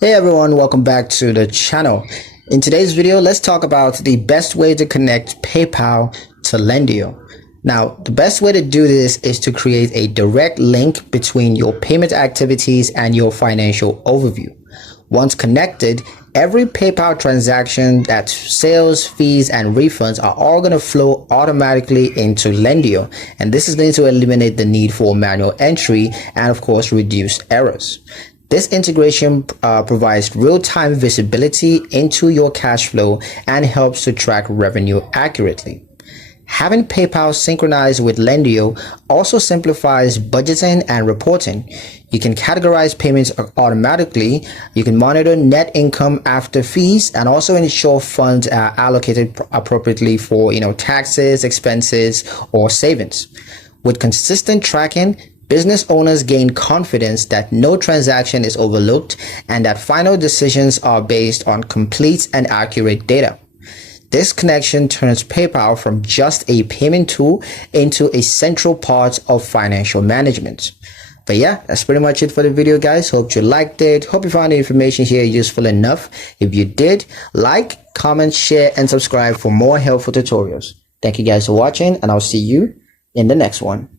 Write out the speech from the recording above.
Hey everyone, welcome back to the channel. In today's video, let's talk about the best way to connect PayPal to Lendio. Now, the best way to do this is to create a direct link between your payment activities and your financial overview. Once connected, every PayPal transaction, that's sales, fees, and refunds, are all going to flow automatically into Lendio. And this is going to eliminate the need for manual entry and, of course, reduce errors. This integration provides real-time visibility into your cash flow and helps to track revenue accurately. Having PayPal synchronized with Lendio also simplifies budgeting and reporting. You can categorize payments automatically, you can monitor net income after fees, and also ensure funds are allocated appropriately for taxes, expenses, or savings. With consistent tracking, business owners gain confidence that no transaction is overlooked and that final decisions are based on complete and accurate data. This connection turns PayPal from just a payment tool into a central part of financial management. But yeah, that's pretty much it for the video, guys. Hope you liked it. Hope you found the information here useful enough. If you did, like, comment, share, and subscribe for more helpful tutorials. Thank you guys for watching, and I'll see you in the next one.